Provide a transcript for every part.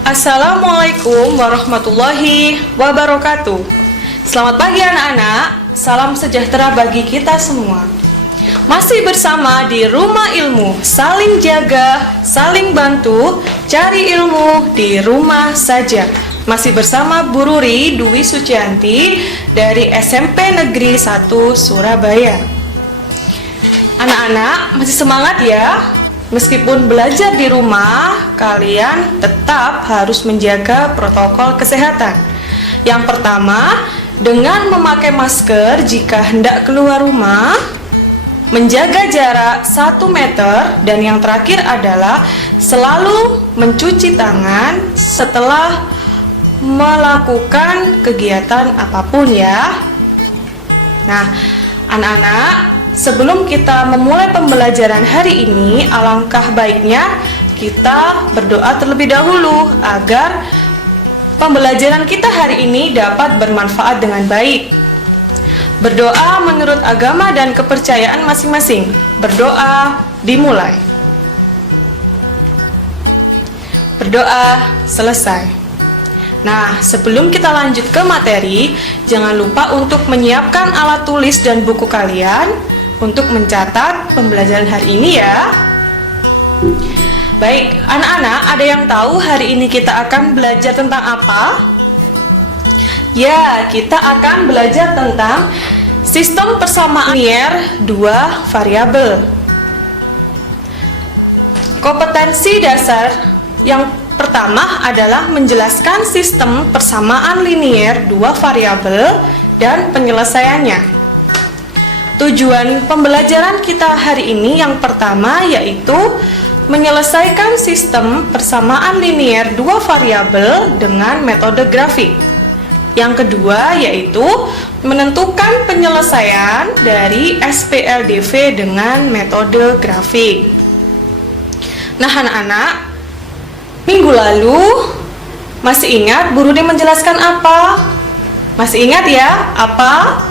Assalamualaikum warahmatullahi wabarakatuh. Selamat pagi anak-anak, salam sejahtera bagi kita semua. Masih bersama di Rumah Ilmu, saling jaga, saling bantu, cari ilmu di rumah saja. Masih bersama Bu Ruri Dwi Sucianti dari SMP Negeri 1 Surabaya. Anak-anak masih semangat ya? Meskipun belajar di rumah, kalian tetap harus menjaga protokol kesehatan. Yang pertama, dengan memakai masker jika hendak keluar rumah, menjaga jarak 1 meter, dan yang terakhir adalah selalu mencuci tangan setelah melakukan kegiatan apapun ya. Nah, anak-anak, sebelum kita memulai pembelajaran hari ini, alangkah baiknya kita berdoa terlebih dahulu agar pembelajaran kita hari ini dapat bermanfaat dengan baik. Berdoa menurut agama dan kepercayaan masing-masing. Berdoa dimulai. Berdoa selesai. Nah, sebelum kita lanjut ke materi, jangan lupa untuk menyiapkan alat tulis dan buku kalian untuk mencatat pembelajaran hari ini ya. Baik, anak-anak, ada yang tahu hari ini kita akan belajar tentang apa? Ya, kita akan belajar tentang sistem persamaan linear 2 variabel. Kompetensi dasar yang pertama adalah menjelaskan sistem persamaan linier 2 variabel dan penyelesaiannya. Tujuan pembelajaran kita hari ini yang pertama yaitu menyelesaikan sistem persamaan linier 2 variabel dengan metode grafik. Yang kedua yaitu menentukan penyelesaian dari SPLDV dengan metode grafik. Nah anak-anak, minggu lalu masih ingat Bu Rudi menjelaskan apa? Masih ingat ya? Apa?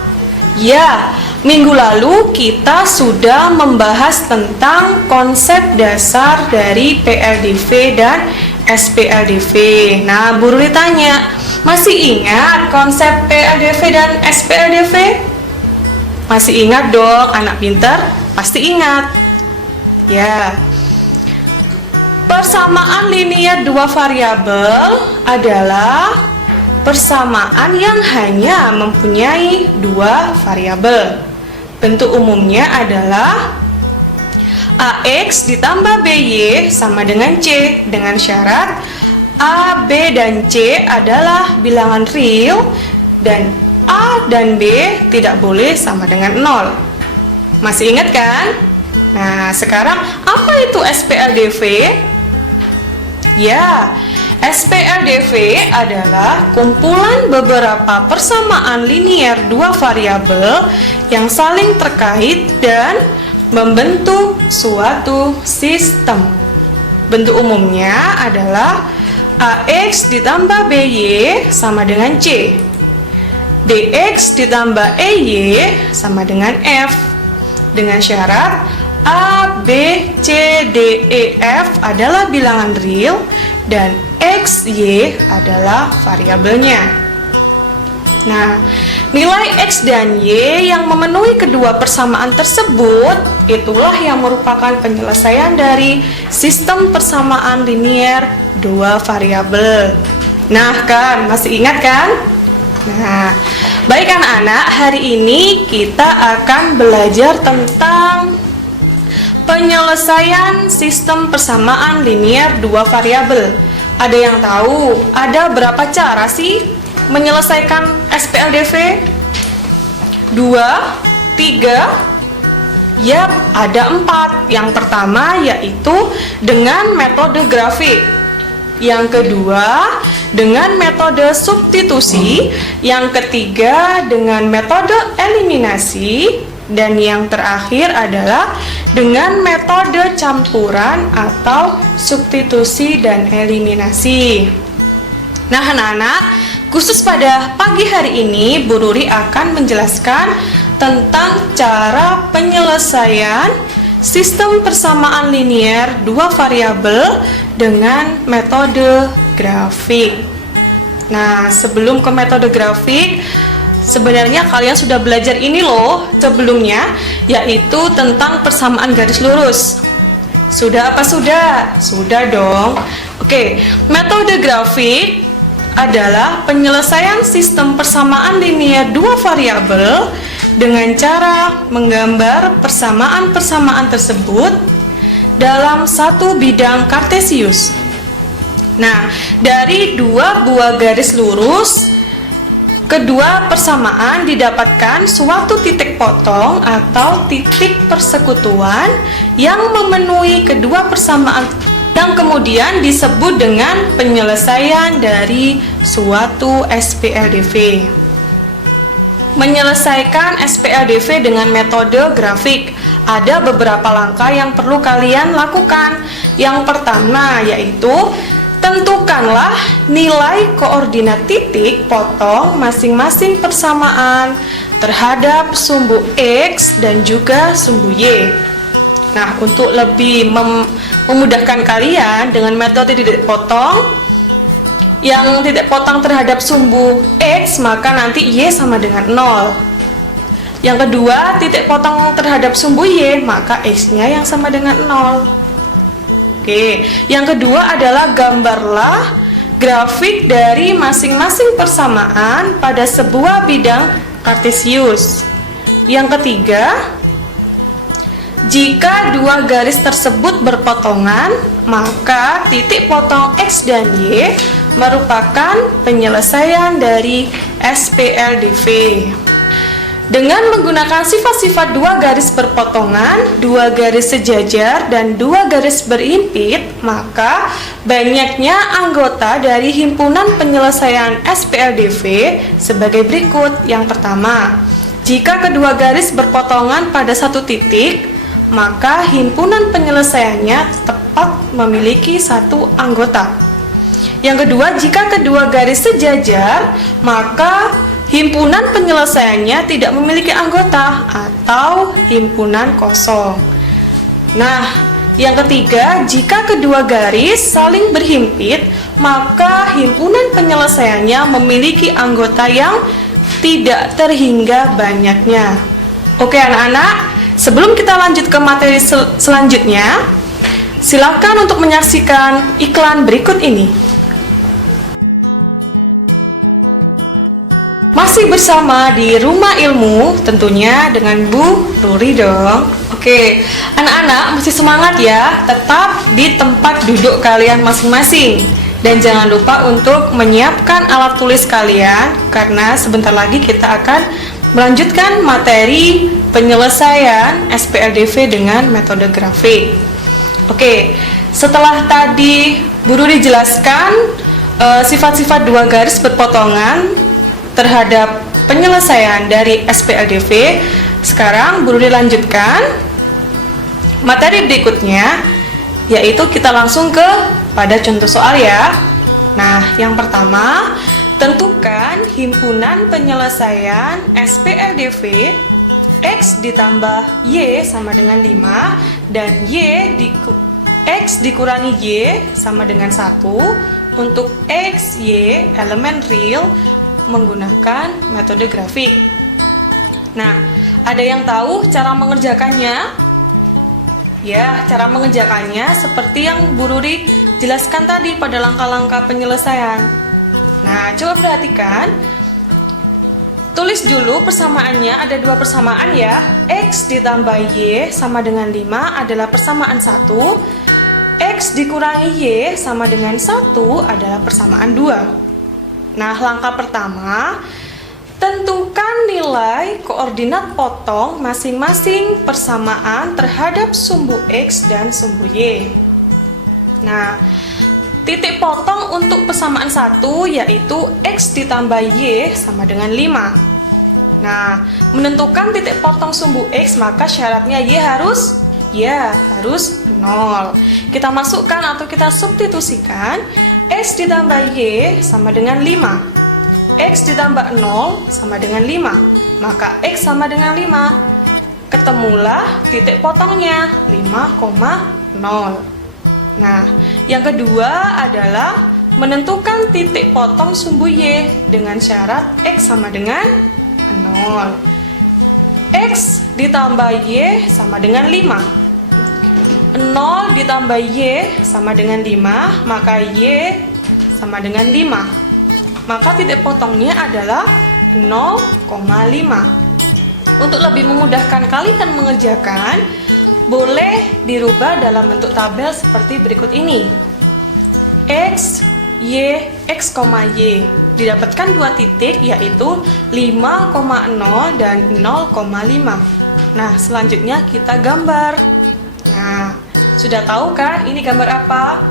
Ya, minggu lalu kita sudah membahas tentang konsep dasar dari PLDV dan SPLDV. Nah, Bu Rudi tanya, masih ingat konsep PLDV dan SPLDV? Masih ingat dong, anak pintar? Pasti ingat. Ya. Persamaan linier 2 variabel adalah persamaan yang hanya mempunyai 2 variabel. Bentuk umumnya adalah AX ditambah BY sama dengan C dengan syarat A, B, dan C adalah bilangan real dan A dan B tidak boleh sama dengan 0. Masih ingat kan? Nah, sekarang apa itu SPLDV? Ya, SPLDV adalah kumpulan beberapa persamaan linier 2 variabel yang saling terkait dan membentuk suatu sistem. Bentuk umumnya adalah AX ditambah BY sama dengan C, DX ditambah EY sama dengan F, dengan syarat A, B, C, D, E, F adalah bilangan real dan X, Y adalah variabelnya. Nah, nilai X dan Y yang memenuhi kedua persamaan tersebut itulah yang merupakan penyelesaian dari sistem persamaan linier 2 variabel. Nah, kan masih ingat kan? Nah, baik anak-anak, hari ini kita akan belajar tentang penyelesaian sistem persamaan linier 2 variabel. Ada yang tahu ada berapa cara sih menyelesaikan SPLDV? 2, 3? Yap, ada 4. Yang pertama yaitu dengan metode grafik. Yang kedua dengan metode substitusi. Yang ketiga dengan metode eliminasi. Dan yang terakhir adalah dengan metode campuran atau substitusi dan eliminasi. Nah anak-anak, khusus pada pagi hari ini Bu Ruri akan menjelaskan tentang cara penyelesaian sistem persamaan linier 2 variabel dengan metode grafik. Nah, sebelum ke metode grafik, sebenarnya kalian sudah belajar ini loh sebelumnya, yaitu tentang persamaan garis lurus. Sudah apa sudah? Sudah dong. Oke, metode grafik adalah penyelesaian sistem persamaan linear dua variabel dengan cara menggambar persamaan-persamaan tersebut dalam satu bidang kartesius. Nah, dari dua buah garis lurus, kedua persamaan didapatkan suatu titik potong atau titik persekutuan yang memenuhi kedua persamaan yang kemudian disebut dengan penyelesaian dari suatu SPLDV. Menyelesaikan SPLDV dengan metode grafik, ada beberapa langkah yang perlu kalian lakukan. Yang pertama yaitu tentukanlah nilai koordinat titik potong masing-masing persamaan terhadap sumbu X dan juga sumbu Y. Nah, untuk lebih memudahkan kalian dengan metode titik potong, yang titik potong terhadap sumbu X, maka nanti Y sama dengan 0. Yang kedua, titik potong terhadap sumbu Y, maka X-nya yang sama dengan 0. Oke, yang kedua adalah gambarlah grafik dari masing-masing persamaan pada sebuah bidang kartesius. Yang ketiga, jika dua garis tersebut berpotongan, maka titik potong X dan Y merupakan penyelesaian dari SPLDV. Dengan menggunakan sifat-sifat dua garis berpotongan, dua garis sejajar, dan dua garis berimpit, maka banyaknya anggota dari himpunan penyelesaian SPLDV sebagai berikut. Yang pertama, jika kedua garis berpotongan pada satu titik, maka himpunan penyelesaiannya tepat memiliki satu anggota. Yang kedua, jika kedua garis sejajar, maka himpunan penyelesaiannya tidak memiliki anggota atau himpunan kosong. Nah, yang ketiga, jika kedua garis saling berhimpit, maka himpunan penyelesaiannya memiliki anggota yang tidak terhingga banyaknya. Oke anak-anak, sebelum kita lanjut ke materi selanjutnya, silakan untuk menyaksikan iklan berikut ini. Masih bersama di Rumah Ilmu, tentunya dengan Bu Ruri dong. Oke, anak-anak mesti semangat ya, tetap di tempat duduk kalian masing-masing. Dan jangan lupa untuk menyiapkan alat tulis kalian, karena sebentar lagi kita akan melanjutkan materi penyelesaian SPLDV dengan metode grafik. Oke, setelah tadi Bu Ruri jelaskan sifat-sifat dua garis berpotongan terhadap penyelesaian dari SPLDV, sekarang Bu Ruri lanjutkan materi berikutnya, yaitu kita langsung ke pada contoh soal ya. Nah, yang pertama, tentukan himpunan penyelesaian SPLDV X ditambah Y sama dengan 5 dan X dikurangi Y sama dengan 1 untuk X, Y, elemen real menggunakan metode grafik. Nah, ada yang tahu cara mengerjakannya? Ya, cara mengerjakannya seperti yang Bu Ruri jelaskan tadi pada langkah-langkah penyelesaian. Nah, coba perhatikan. Tulis dulu persamaannya, ada dua persamaan ya. X ditambah Y sama dengan 5 adalah persamaan 1. X dikurangi Y sama dengan 1 adalah persamaan 2. Nah, langkah pertama, tentukan nilai koordinat potong masing-masing persamaan terhadap sumbu X dan sumbu Y. Nah, titik potong untuk persamaan 1 yaitu X ditambah Y sama dengan 5. Nah, menentukan titik potong sumbu X, maka syaratnya Y harus 0. Kita masukkan atau kita substitusikan X ditambah Y sama dengan 5. X ditambah 0 sama dengan 5. Maka X sama dengan 5. Ketemulah titik potongnya 5,0. Nah, yang kedua adalah menentukan titik potong sumbu Y dengan syarat X sama dengan 0. X ditambah Y sama dengan 5. 0 ditambah Y sama dengan 5, maka Y sama dengan 5. Maka titik potongnya adalah 0,5. Untuk lebih memudahkan kalian mengerjakan, boleh dirubah dalam bentuk tabel seperti berikut ini. X, Y, X, Y. Didapatkan dua titik, yaitu 5,0 dan 0,5. Nah, selanjutnya kita gambar. Nah, sudah tahu kan ini gambar apa?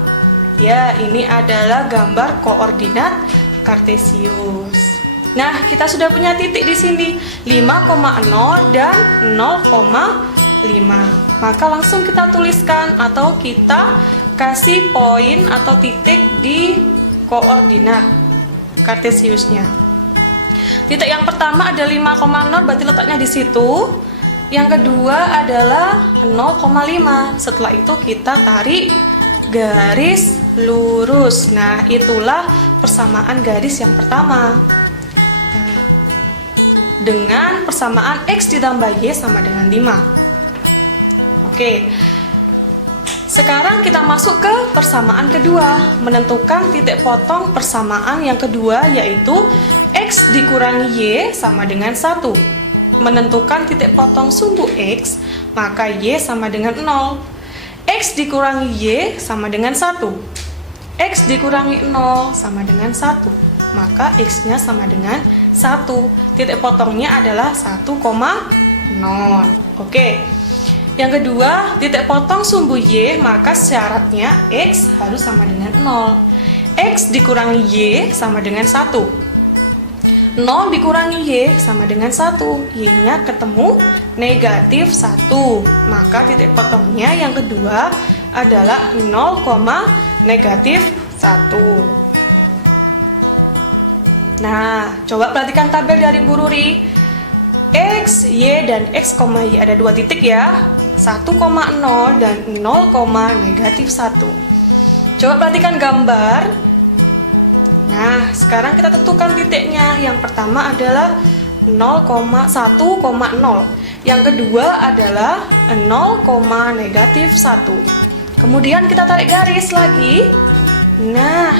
Ya, ini adalah gambar koordinat kartesius. Nah, kita sudah punya titik di sini 5,0 dan 0,5. Maka langsung kita tuliskan atau kita kasih poin atau titik di koordinat kartesiusnya. Titik yang pertama ada 5,0, berarti letaknya di situ. Yang kedua adalah 0,5. Setelah itu kita tarik garis lurus. Nah, itulah persamaan garis yang pertama. Nah, dengan persamaan X ditambah Y sama dengan 5. Oke. Sekarang kita masuk ke persamaan kedua. Menentukan titik potong persamaan yang kedua, yaitu X dikurangi Y sama dengan 1. Menentukan titik potong sumbu X, maka Y sama dengan 0. X dikurangi Y sama dengan 1. X dikurangi 0 sama dengan 1. Maka X-nya sama dengan 1. Titik potongnya adalah 1,0. Oke. Yang kedua, titik potong sumbu Y, maka syaratnya X harus sama dengan 0. X dikurangi Y sama dengan 1. 0 dikurangi Y sama dengan 1. Y-nya ketemu negatif 1. Maka titik potongnya yang kedua adalah 0,-1. Nah, coba perhatikan tabel dari Bu Ruri. X, Y, dan X, Y ada dua titik ya. 1,0 dan 0,-1. Coba perhatikan gambar. Nah, sekarang kita tentukan titiknya. Yang pertama adalah 1,0. Yang kedua adalah 0,-1. Kemudian kita tarik garis lagi. Nah,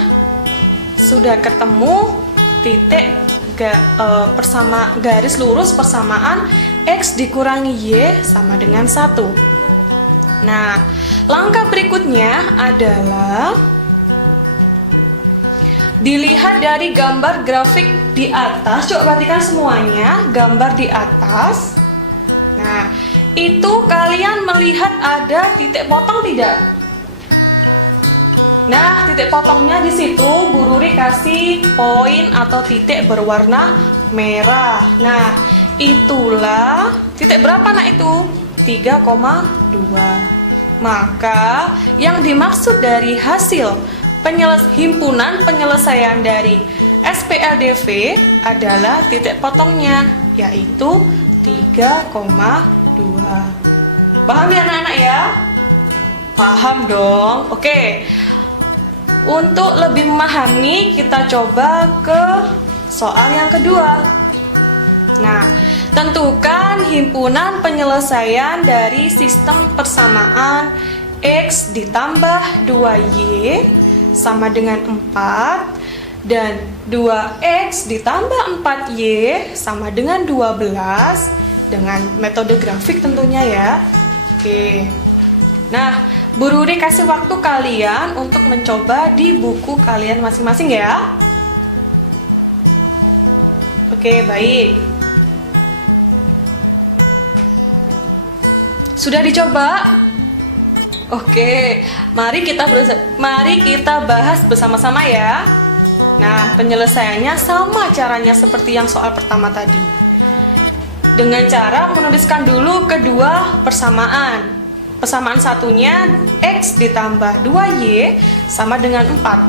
sudah ketemu titik garis lurus persamaan X dikurangi Y sama dengan 1. Nah, langkah berikutnya adalah dilihat dari gambar grafik di atas. Coba perhatikan semuanya, gambar di atas. Nah, itu kalian melihat ada titik potong tidak? Nah, titik potongnya di situ Bu Ruri kasih poin atau titik berwarna merah. Nah, itulah titik berapa nak itu? 3,2. Maka yang dimaksud dari hasil himpunan penyelesaian dari SPLDV adalah titik potongnya, yaitu 3,2. Paham ya anak-anak ya? Paham dong. Oke. Untuk lebih memahami, kita coba ke soal yang kedua. Nah, tentukan himpunan penyelesaian dari sistem persamaan X ditambah 2Y sama dengan 4 dan 2X ditambah 4Y sama dengan 12 dengan metode grafik tentunya ya. Oke. Nah, Bu Ruri kasih waktu kalian untuk mencoba di buku kalian masing-masing ya. Oke, baik. Sudah dicoba? Oke, mari kita bahas bersama-sama ya. Nah, penyelesaiannya sama caranya seperti yang soal pertama tadi. Dengan cara menuliskan dulu kedua persamaan. Persamaan satunya X ditambah 2Y sama dengan 4.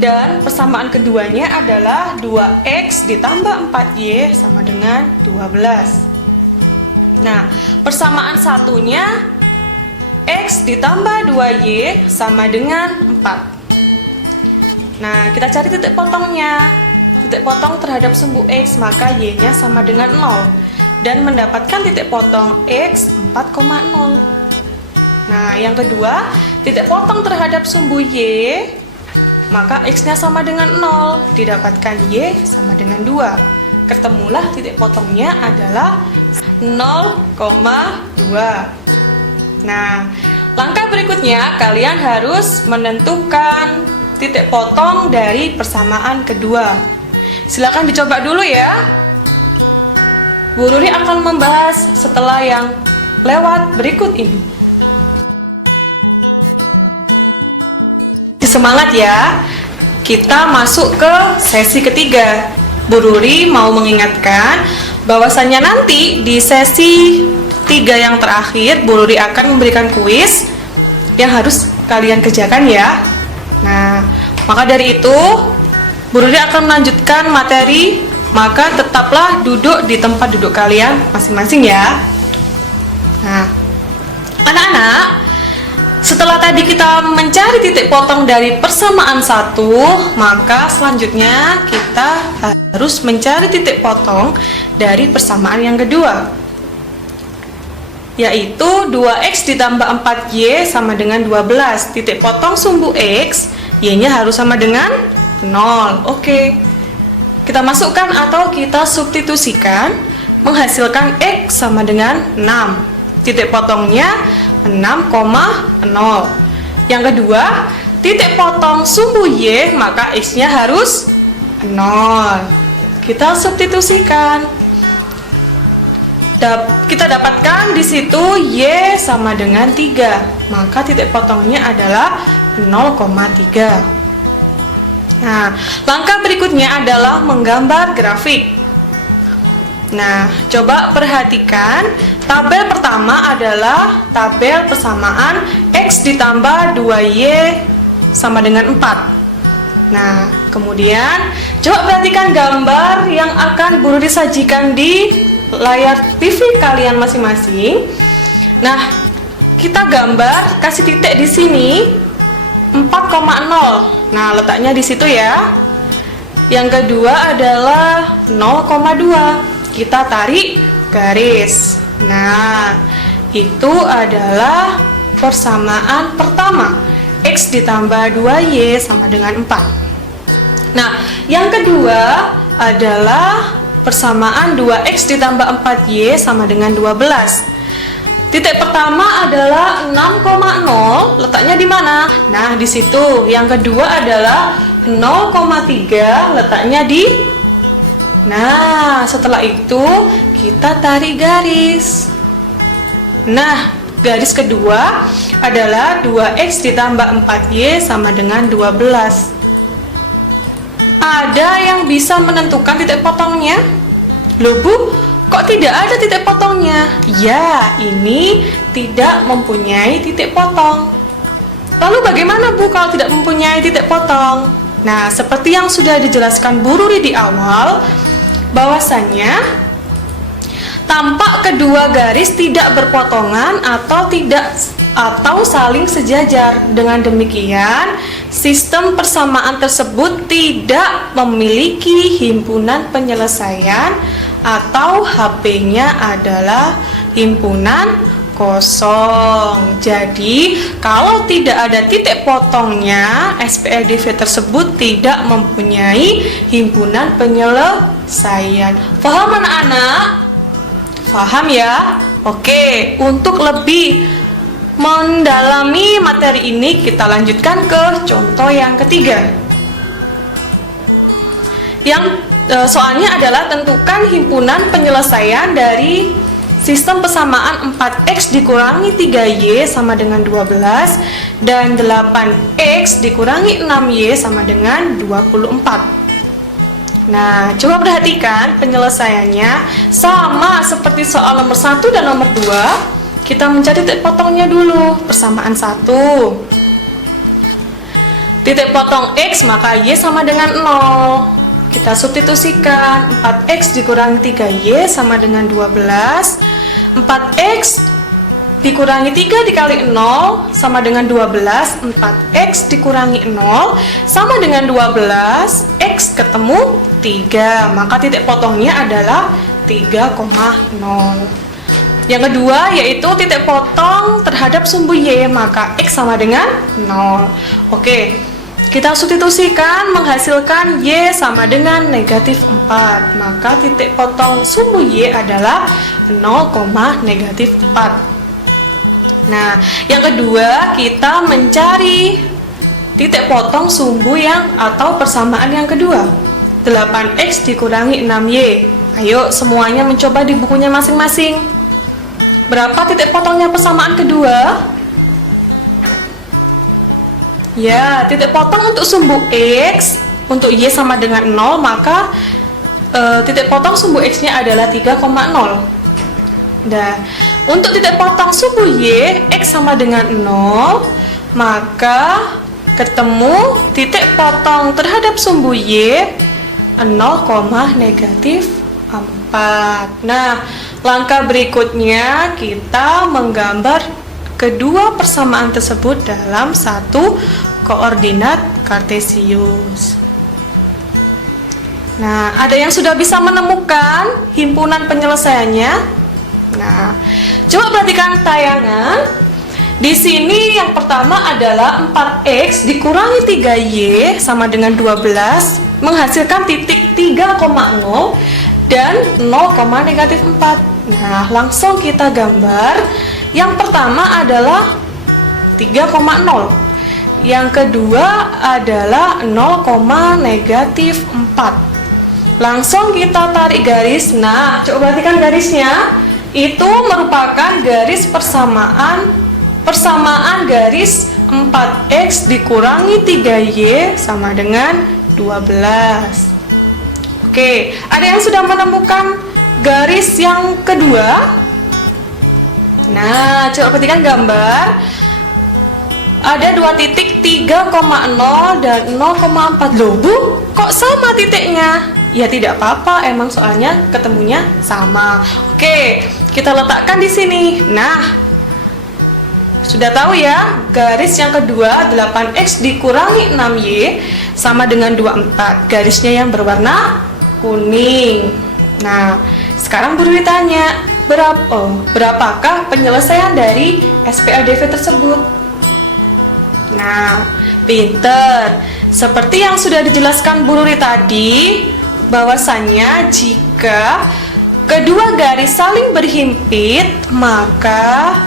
Dan persamaan keduanya adalah 2X ditambah 4Y sama dengan 12. Nah, persamaan satunya X ditambah 2Y sama dengan 4. Nah, kita cari titik potongnya. Titik potong terhadap sumbu X, maka Y-nya sama dengan 0. Dan mendapatkan titik potong X 4,0. Nah, yang kedua, titik potong terhadap sumbu Y, maka X-nya sama dengan 0. Didapatkan Y sama dengan 2. Ketemulah titik potongnya adalah 0,2. Nah, langkah berikutnya kalian harus menentukan titik potong dari persamaan kedua. Silakan dicoba dulu ya. Bu Ruri akan membahas setelah yang lewat berikut ini. Semangat ya. Kita masuk ke sesi ketiga. Bu Ruri mau mengingatkan bahwasannya nanti di sesi 3 yang terakhir Bu Ruri akan memberikan kuis yang harus kalian kerjakan ya. Nah, maka dari itu Bu Ruri akan melanjutkan materi, maka tetaplah duduk di tempat duduk kalian masing-masing ya. Nah, anak-anak, setelah tadi kita mencari titik potong dari persamaan 1, maka selanjutnya kita harus mencari titik potong dari persamaan yang kedua, yaitu 2X ditambah 4Y sama dengan 12. Titik potong sumbu X, Y-nya harus sama dengan 0. Oke. Kita masukkan atau kita substitusikan, menghasilkan X sama dengan 6. Titik potongnya 6,0. Yang kedua, titik potong sumbu Y, maka X-nya harus 0. Kita substitusikan. Kita dapatkan di situ Y sama dengan 3, maka titik potongnya adalah 0,3. Nah, langkah berikutnya adalah menggambar grafik. Nah, coba perhatikan, tabel pertama adalah tabel persamaan X ditambah 2Y sama dengan 4. Nah, kemudian coba perhatikan gambar yang akan Bu Ruri sajikan di layar TV kalian masing-masing. Nah, kita gambar, kasih titik di sini 4,0. Nah, letaknya di situ ya. Yang kedua adalah 0,2. Kita tarik garis. Nah, itu adalah persamaan pertama. X ditambah 2Y sama dengan 4. Nah, yang kedua adalah persamaan 2X ditambah 4Y sama dengan 12. Titik pertama adalah 6,0, letaknya di mana? Nah, di situ. Yang kedua adalah 0,3, letaknya di. Nah, setelah itu kita tarik garis. Nah, garis kedua adalah 2X ditambah 4Y sama dengan 12. Ada yang bisa menentukan titik potongnya? Loh Bu, kok tidak ada titik potongnya? Ya, ini tidak mempunyai titik potong. Lalu bagaimana Bu kalau tidak mempunyai titik potong? Nah, seperti yang sudah dijelaskan Bu Ruri di awal, bahwasannya tampak kedua garis tidak berpotongan atau saling sejajar. Dengan demikian, sistem persamaan tersebut tidak memiliki himpunan penyelesaian atau HP-nya adalah himpunan kosong. Jadi, kalau tidak ada titik potongnya, SPLDV tersebut tidak mempunyai himpunan penyelesaian. Paham anak-anak? Paham ya? Oke, untuk lebih mendalami materi ini, kita lanjutkan ke contoh yang ketiga. Yang soalnya adalah tentukan himpunan penyelesaian dari sistem persamaan 4X dikurangi 3Y sama dengan 12 dan 8X dikurangi 6Y sama dengan 24. Nah, coba perhatikan penyelesaiannya sama seperti soal nomor 1 dan nomor 2. Kita mencari titik potongnya dulu. Persamaan 1. Titik potong X maka Y sama dengan 0. Kita substitusikan. 4X dikurangi 3Y sama dengan 12. 4X dikurangi 3 dikali 0 sama dengan 12. 4x dikurangi 0 sama dengan 12. X ketemu 3. Maka titik potongnya adalah 3,0. Yang kedua yaitu titik potong terhadap sumbu Y. Maka X sama dengan 0. Oke, kita substitusikan menghasilkan Y sama dengan negatif 4. Maka titik potong sumbu Y adalah 0, negatif 4. Nah, yang kedua kita mencari titik potong sumbu yang atau persamaan yang kedua. 8x dikurangi 6y. Ayo semuanya mencoba di bukunya masing-masing. Berapa titik potongnya persamaan kedua? Ya, titik potong untuk sumbu x, untuk y sama dengan 0, maka titik potong sumbu x-nya adalah 3,0. Nah, untuk titik potong sumbu y, x sama dengan 0, maka ketemu titik potong terhadap sumbu y 0, negatif 4. Nah, langkah berikutnya kita menggambar kedua persamaan tersebut dalam satu koordinat kartesius. Nah, ada yang sudah bisa menemukan himpunan penyelesaiannya? Nah, coba perhatikan tayangan. Di sini yang pertama adalah 4x dikurangi 3y sama dengan 12 menghasilkan titik 3,0 dan 0, negatif 4. Nah, langsung kita gambar. Yang pertama adalah 3,0. Yang kedua adalah 0, negatif 4. Langsung kita tarik garis. Nah, coba perhatikan garisnya. Itu merupakan garis persamaan garis 4x dikurangi 3y sama dengan 12. Oke, ada yang sudah menemukan garis yang kedua? Nah, coba perhatikan gambar. Ada dua titik 3,0 dan 0,4. Loh, Bu, kok sama titiknya? Ya tidak apa-apa, emang soalnya ketemunya sama. Oke, kita letakkan di sini. Nah, sudah tahu ya, garis yang kedua 8x dikurangi 6y sama dengan 24. Garisnya yang berwarna kuning. Nah, sekarang guru ditanya, berapakah penyelesaian dari SPLDV tersebut? Nah, pinter. Seperti yang sudah dijelaskan Bu Ruri tadi, bahwasannya jika kedua garis saling berhimpit, maka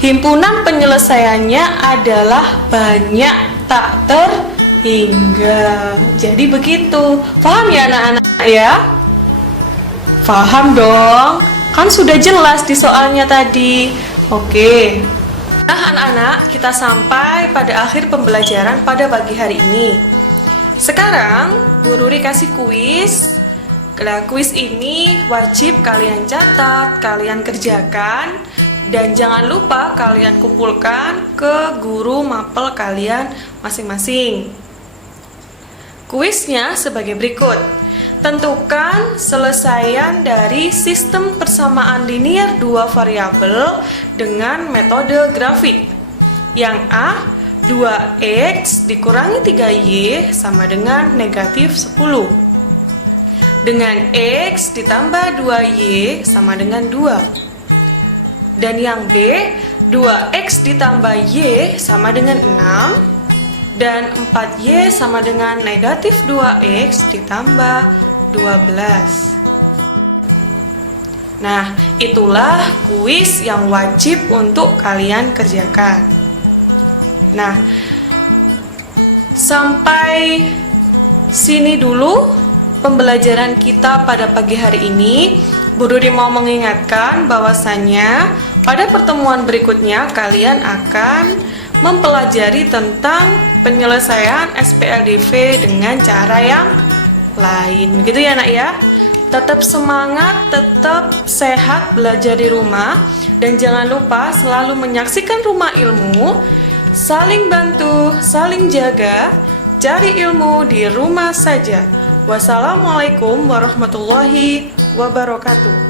himpunan penyelesaiannya adalah banyak tak terhingga. Jadi begitu. Paham ya anak-anak ya? Paham dong. Kan sudah jelas di soalnya tadi. Oke. Nah anak-anak, kita sampai pada akhir pembelajaran pada pagi hari ini. Sekarang Bu Ruri kasih kuis. Nah, kuis ini wajib kalian catat, kalian kerjakan, dan jangan lupa kalian kumpulkan ke guru mapel kalian masing-masing. Kuisnya sebagai berikut. Tentukan selesaian dari sistem persamaan linier dua variabel dengan metode grafik. Yang A, 2x dikurangi 3y sama dengan negatif 10. Dengan x ditambah 2y sama dengan 2. Dan yang B, 2x ditambah y sama dengan 6. Dan 4y sama dengan negatif 2x ditambah 12. Nah, itulah kuis yang wajib untuk kalian kerjakan. Nah, sampai sini dulu pembelajaran kita pada pagi hari ini. Bu Ruri mau mengingatkan bahwasannya pada pertemuan berikutnya kalian akan mempelajari tentang penyelesaian SPLDV dengan cara yang lain. Gitu ya nak ya. Tetap semangat, tetap sehat belajar di rumah, dan jangan lupa selalu menyaksikan Rumah Ilmu. Saling bantu, saling jaga, cari ilmu di rumah saja. Wassalamualaikum warahmatullahi wabarakatuh.